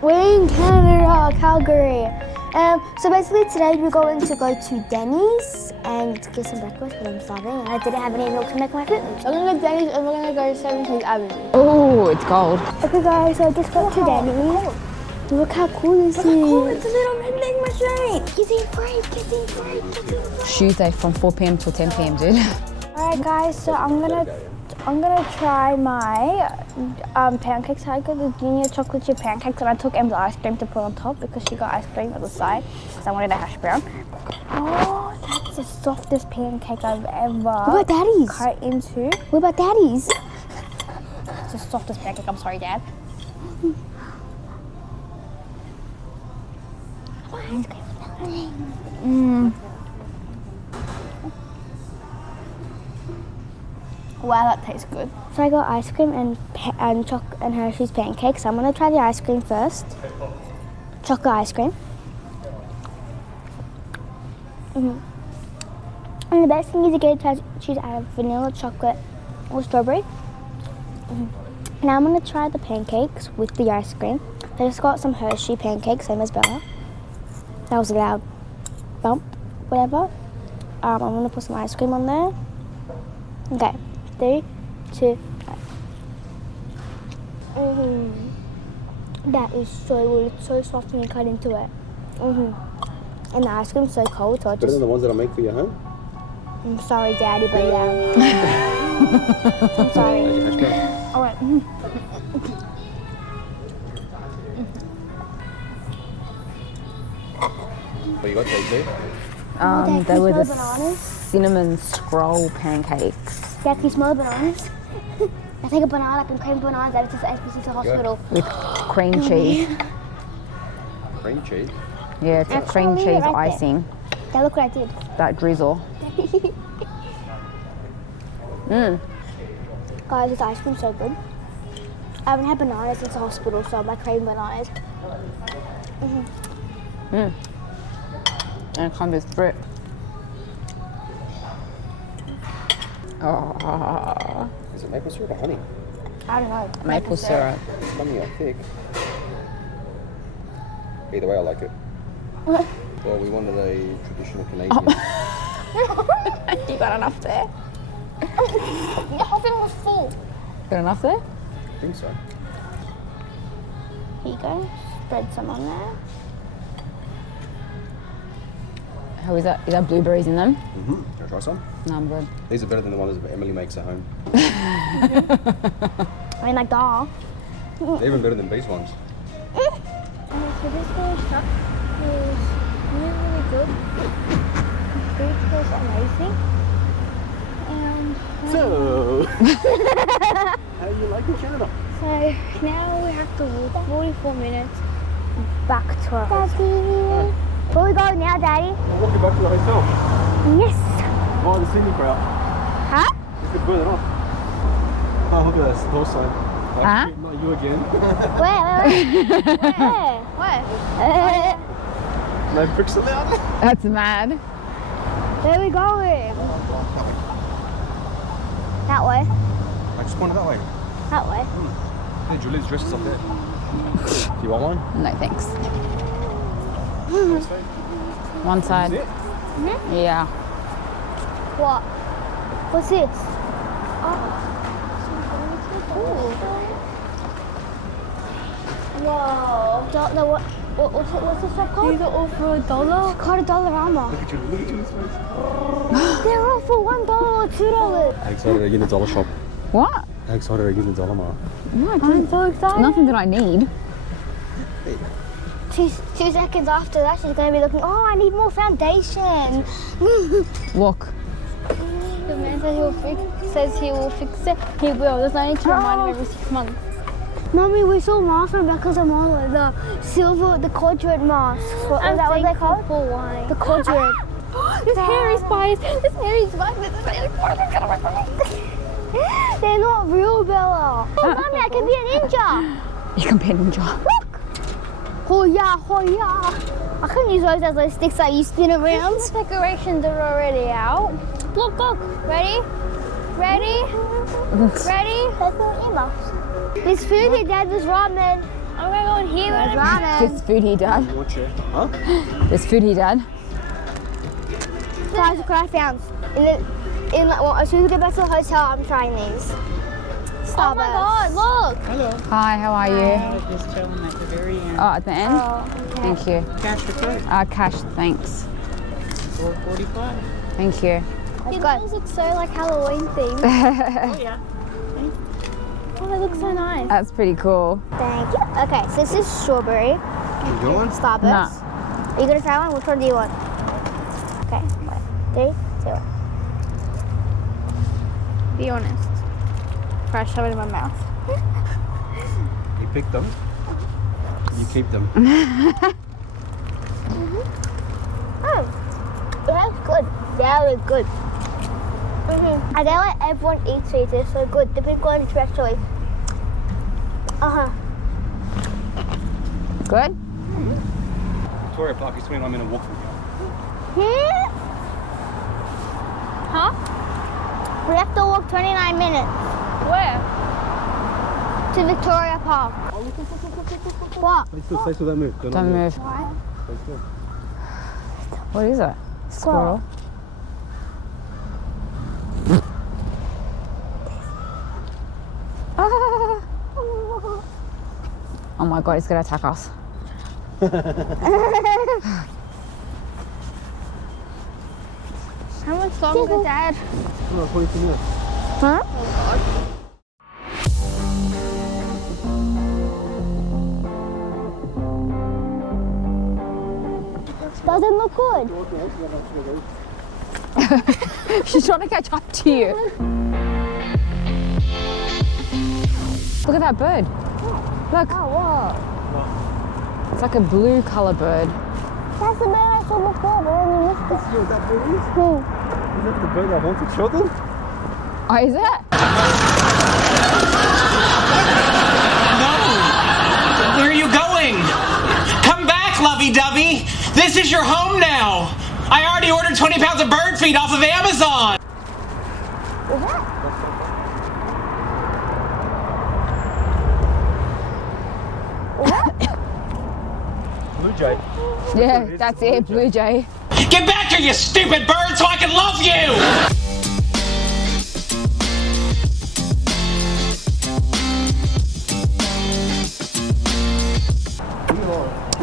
We're in Canada, Calgary. So basically today we're going to go to Dennys and get some breakfast because I'm starving and I didn't have any milk to make my food. So I'm going to go to Dennys and we're going to go to 17th Avenue. Oh, it's cold. Okay guys, so I just got to Dennys. Look how cool this is. Cool, it's a little vending machine. Kissing free, kissing free, kissing free. Tuesday from 4 p.m. till 10 p.m, dude. Alright guys, so I'm gonna try my pancakes. I got the junior chocolate chip pancakes and I took Em's ice cream to put on top because she got ice cream at the side because I wanted a hash brown. Oh, that's the softest pancake I've ever What about Daddy's? cut into. What about Daddy's? It's the softest pancake, I'm sorry Dad. Ice cream. Wow, that tastes good. So I got ice cream and Hershey's pancakes. So I'm gonna try the ice cream first. Chocolate ice cream. And the best thing is you get to choose out of vanilla, chocolate, or strawberry. Now I'm gonna try the pancakes with the ice cream. I just got some Hershey pancakes, same as Bella. That was a loud bump, whatever. I'm gonna put some ice cream on there. Okay. 3, 2, 1. That is so good. It's so soft when you cut into it. And the ice cream's so cold, so I Better just... than the ones that I make for you, huh? I'm sorry, Daddy, but yeah. I'm sorry. How's your hash brown? All right. What you got, JJ? They were the bananas. cinnamon scroll pancakes Yeah, can you smell the bananas? I take a banana, like a cream banana, that is just SBC to hospital. with cream cheese. Cream cheese. Yeah, it's a cream Actually, cheese right there. icing. Yeah, look what I did. That drizzle. Guys, this ice cream's so good. I haven't had bananas since the hospital, so my cream bananas. And it comes with fruit. Oh, Is it maple syrup or honey? I don't know. maple syrup. Yummy or thick? Either way, I like it. Well, we wanted a traditional Canadian. You got enough there? The whole thing was full. Got enough there? I think so. Here you go. Spread some on there. How is that? Is that blueberries in them? Can I try some? No, I'm good. These are better than the ones that Emily makes at home. I mean, like dog. They're even better than these ones. So this little shop is really good. The food was amazing. And So, how do you like Canada? so now we have to walk 44 minutes back to our hotel. Where we going now, Daddy? We're walking back to the hotel. Yes. Via the Sydney crowd. Huh? You could burn it off. Oh, look at that store sign. Huh? Not you again. Where? Where? No bricks allowed. That's mad. Where are we going? That way. I just pointed that way. That way. Hey, Julie's dress is up there. Do you want one? No, thanks. One side. Is it? Yeah. What? What's it? Whoa. What's this shop called? These are all for $1. It's called a Dollarama. Look at Julie's face. They're all for $1 or $2. How excited are you in the dollar shop? What? How excited are you in the Dollarama? No, I'm so excited. nothing that I need. Two seconds after that, she's going to be looking, oh, I need more foundation. Look. The man says he will fix it. He will. There's no need to remind him every 6 months. Mummy, we saw masks from because of the silver, the quadrant masks. What was that what they called? For why? The quadrant. This hairy spice. This hairy spice. They're not real, Bella. Oh, Mummy, I can be a ninja. You can be a ninja. Look. Hoya, hoya. I can use those as those sticks that you spin around. The decorations are already out. Look, look. Ready? Ready? Ready? This food here, Dad, was ramen. Oh my god, here we There's food here, Dad. Watch it. Huh? There's food here, Dad. Guys, look what I found. As soon as we get back to the hotel, I'm trying these. Starburst. Oh my god, look! Hello. Hi, how are you? Just chilling at the very end. Oh, at the end? Oh, okay. Thank you. Cash for card. Cash, thanks. $4.45. Thank you. You guys look so like Halloween themed. Oh yeah. Oh, they look so nice. That's pretty cool. Thank you. Okay, so this is strawberry. You do one? Starburst. Nah. Are you gonna try one? Which one do you want? Okay, 1, 3, 2, 1. Be honest. Try to shove it in my mouth. You pick them. You keep them. Oh, that's good. Very good. I don't like everyone eats these. They're so good. The big one especially. Good? Victoria Park is 29-minute walk from here. Huh? We have to walk 29 minutes. Where? To Victoria Park. What? Stay still, don't move. Don't move. Why? Stay still. What is it? Squirrel. Ah. Oh my god, he's gonna attack us. How much longer, Dad? 22 minutes. Huh? Doesn't look good. She's trying to catch up to you. Look at that bird. Look, Oh, what? it's like a blue colour bird. That's the bird I saw before, but when you missed it. You know what that bird is? Hmm. Is that the bird that haunted children? Oh, is it? Where are you going? Come back, lovey-dovey. This is your home now. I already ordered 20 pounds of bird feed off of Amazon. Is that? Blue jay. Yeah, that's it, blue jay. Get back here, you stupid bird, so I can love you.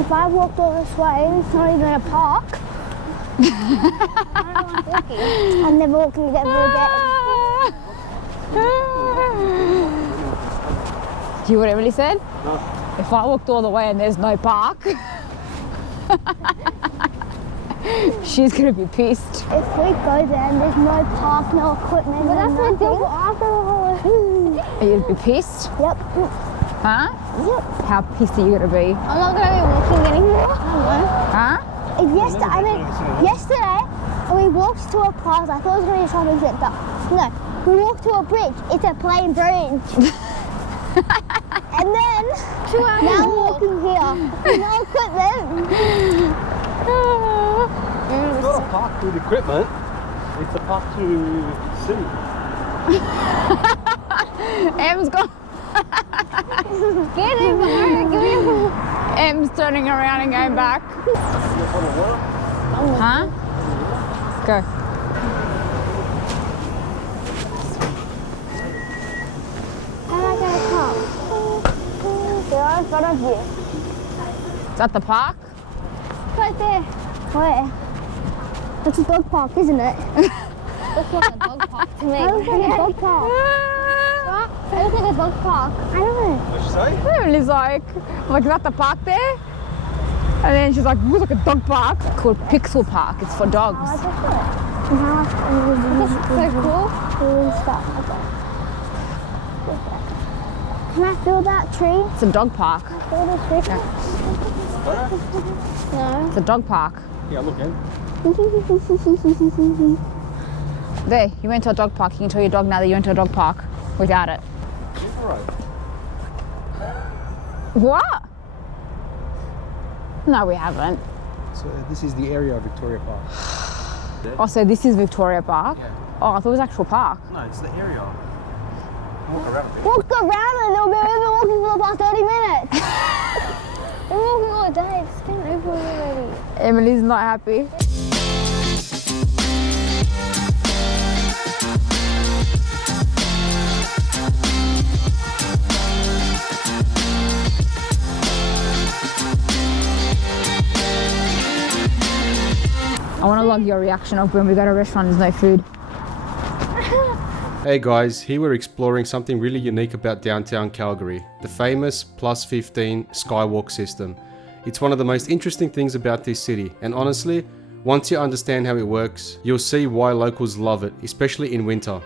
If I walked all this way, it's not even a park. I'm never walking together again. Do you hear what Emily said? No. If I walked all the way and there's no park, she's gonna be pissed. If we go there and there's no park, no equipment, but that's what people after. Are you gonna be pissed? Yep. Huh? Yep. How pissed are you gonna be? I'm not gonna be walking anymore. I Huh? don't know. Yesterday, we walked to a plaza. I thought it was gonna be a shopping centre. No, we walked to a bridge. It's a plain bridge. And then, now we're walking here. There's no equipment. It's not a park with equipment. It's a park to see. Em's gone. Get in behind. Em's turning around and going back. Huh? Go. How am I gonna come? They're in front of you. Is that the park? Right there. Where? That's a dog park, isn't it? Looks like a dog park to me. It looks like a dog park. It looks like a dog park. I don't know. What'd you say? Emily's like, is that the park there? And then she's like, looks like a dog park. It's called Pixel Park. It's for dogs. This is so cool. Can I feel that tree? It's a dog park. Feel the tree? No. It's a dog park. Yeah, look in. There, you went to a dog park. You can tell your dog now that you went to a dog park without it. What? No, we haven't. So this is the area of Victoria Park. Oh, so this is Victoria Park? Yeah. Oh, I thought it was actual park. No, it's the area. Walk around a bit. Walk around a little bit. We've been walking for the past 30 minutes. Emily's not happy. I want to log your reaction of when we go to a restaurant, there's no food. Hey guys, here we're exploring something really unique about downtown Calgary, the famous Plus 15 Skywalk system. It's one of the most interesting things about this city, and honestly, once you understand how it works, you'll see why locals love it, especially in winter.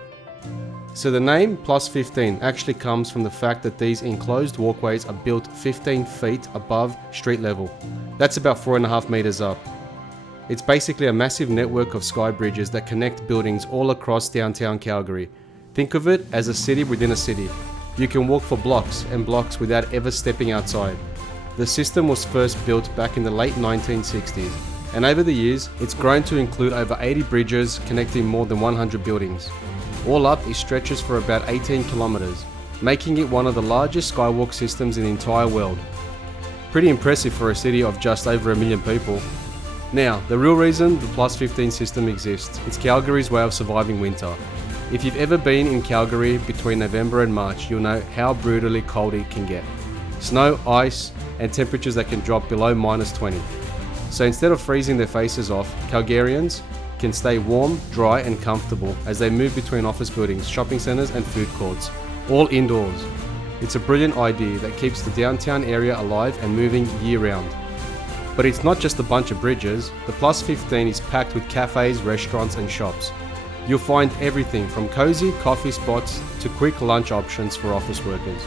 So the name Plus 15 actually comes from the fact that these enclosed walkways are built 15 feet above street level. That's about 4.5 meters up. It's basically a massive network of sky bridges that connect buildings all across downtown Calgary. Think of it as a city within a city. You can walk for blocks and blocks without ever stepping outside. The system was first built back in the late 1960s, and over the years, it's grown to include over 80 bridges connecting more than 100 buildings. All up, it stretches for about 18 kilometers, making it one of the largest skywalk systems in the entire world. Pretty impressive for a city of just over 1 million people. Now, the real reason the Plus 15 system exists, it's Calgary's way of surviving winter. If you've ever been in Calgary between November and March, you'll know how brutally cold it can get. Snow, ice, and temperatures that can drop below -20. So instead of freezing their faces off, Calgarians can stay warm, dry, and comfortable as they move between office buildings, shopping centres, and food courts, all indoors. It's a brilliant idea that keeps the downtown area alive and moving year-round. But it's not just a bunch of bridges. The Plus 15 is packed with cafes, restaurants, and shops. You'll find everything from cozy coffee spots to quick lunch options for office workers.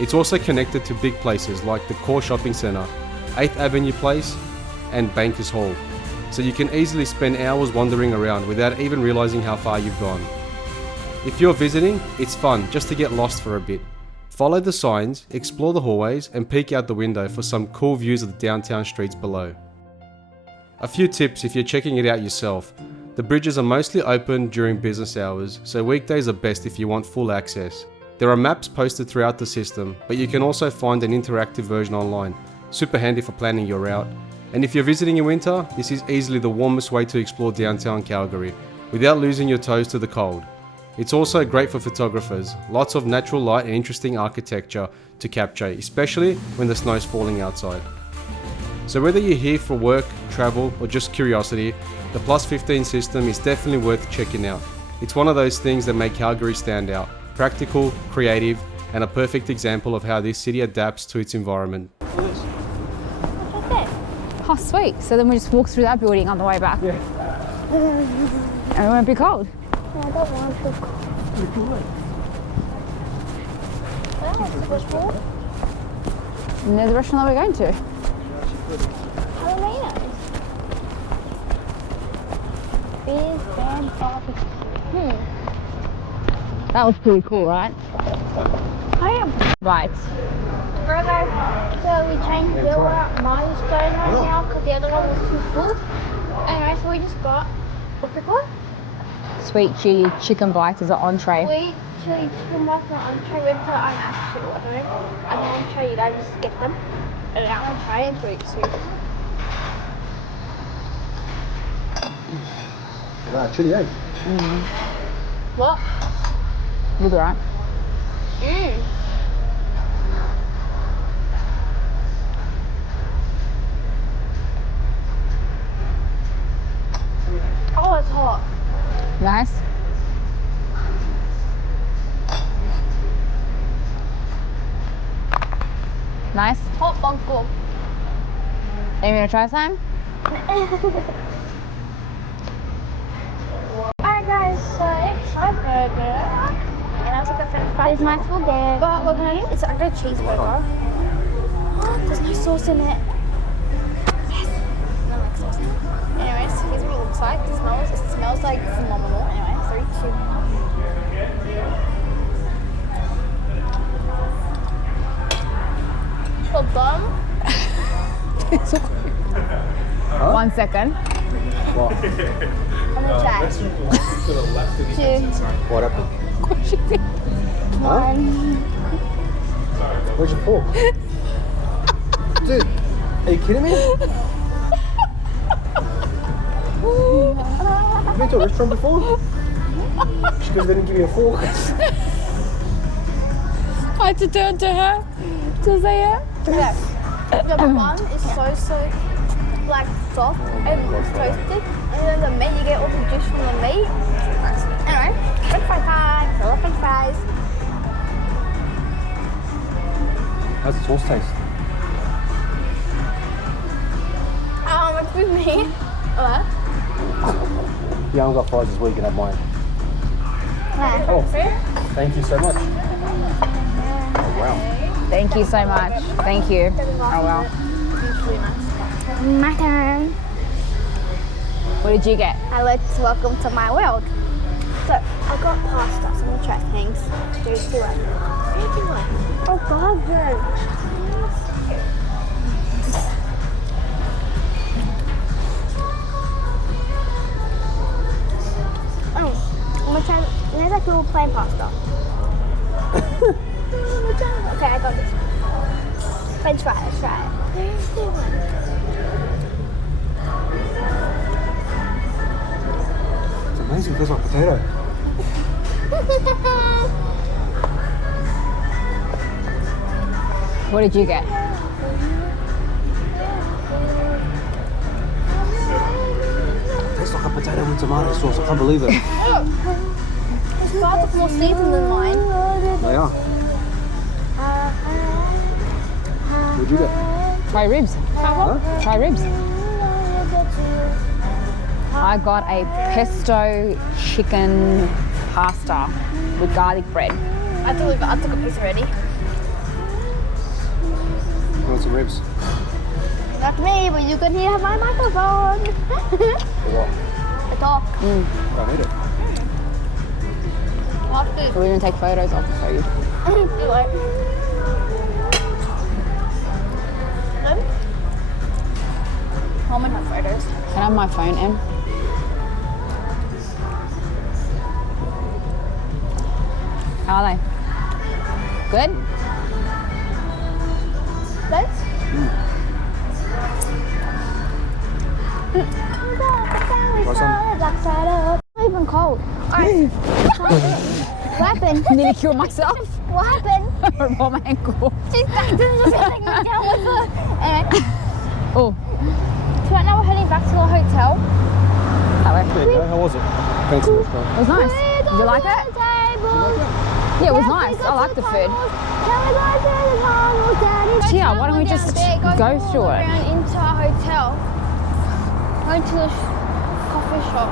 It's also connected to big places like the Core Shopping Centre, 8th Avenue Place, and Bankers Hall, so you can easily spend hours wandering around without even realising how far you've gone. If you're visiting, it's fun just to get lost for a bit. Follow the signs, explore the hallways, and peek out the window for some cool views of the downtown streets below. A few tips if you're checking it out yourself. The bridges are mostly open during business hours, so weekdays are best if you want full access. There are maps posted throughout the system, but you can also find an interactive version online. Super handy for planning your route. And if you're visiting in winter, this is easily the warmest way to explore downtown Calgary, without losing your toes to the cold. It's also great for photographers, lots of natural light and interesting architecture to capture, especially when the snow's falling outside. So whether you're here for work, travel, or just curiosity, the Plus 15 system is definitely worth checking out. It's one of those things that make Calgary stand out. Practical, creative, and a perfect example of how this city adapts to its environment. Oh, sweet. So then we just walk through that building on the way back. Yeah. And it won't be cold. I don't want to go. And there's a restaurant that we're going to. Jalapenos. Big band barbecue. That was pretty cool, right? I am. Right. Alright guys, so we changed the Milestone right now because the other one was too full. Anyway, so we just got, what's it called? Sweet chili chicken bites as an entree. Sweet chili chicken bites and entree. Went to I'm actually ordering. And the entree, you guys just get them. And that entree is pretty sweet. Wow, chili egg. What? Look right. Oh, it's hot. Nice. Nice. Hot bunko. Amy, wanna try some? Alright guys, so it's my burger. And I was like a french fries. It's nice full day. But we're gonna, it's under a cheeseburger. There's no sauce in it. Yes! No like sauce. Anyways, here's what it looks like. It smells like phenomenal. Anyway, 3, 2. The bun. 1 second. What? And the chat. 2. What happened? 1. Where's your fork? Dude, are you kidding me? I've been to a restaurant before. She goes, they didn't give me a fork. I had to turn to her to say it. Yeah. The bun is so like soft and toasted, and then the meat, you get all the juice from the meat. Anyway, French fry time. I love French fries. How's the sauce taste? It's with me. What? Yeah, I've got fries this week and have mine. Nah. Oh, thank you so much. Oh, wow. Thank you so much. Thank you. Oh well. My turn. What did you get? Alex, welcome to my world. So, I got pasta, so I'm gonna try things. 3, 2, 1. 3, 2, 1. Oh, God, good. I'm gonna try, there's like little plain pasta. Okay, I got this. French fry, let's try it. 3, 2, 1. It's amazing, it tastes like potato. What did you get? It tastes like a potato with tomato sauce. I can't believe it. It's far more seasoned than mine. They are. What'd you get? Try ribs. Huh? Try ribs. I got a pesto chicken pasta with garlic bread. I took a piece already. I want some ribs. Not me, but you can hear my microphone. Yeah. I talk. I need it. What So we're gonna take photos of the food. You like? How many photos? Can I have my phone, Em? How are they? Good? Thanks. Not even cold. Alright. What happened? Nearly killed myself. What happened? Roll my ankle. She's back to just letting me down with her. Anyway, Oh, so right now we're heading back to the hotel. that way. There you go. How was it? Fancy restaurant. It was nice. Did you like it? Yeah, it was nice. I like the food. Yeah, why don't we just go through it? Around into our hotel. Going to the coffee shop.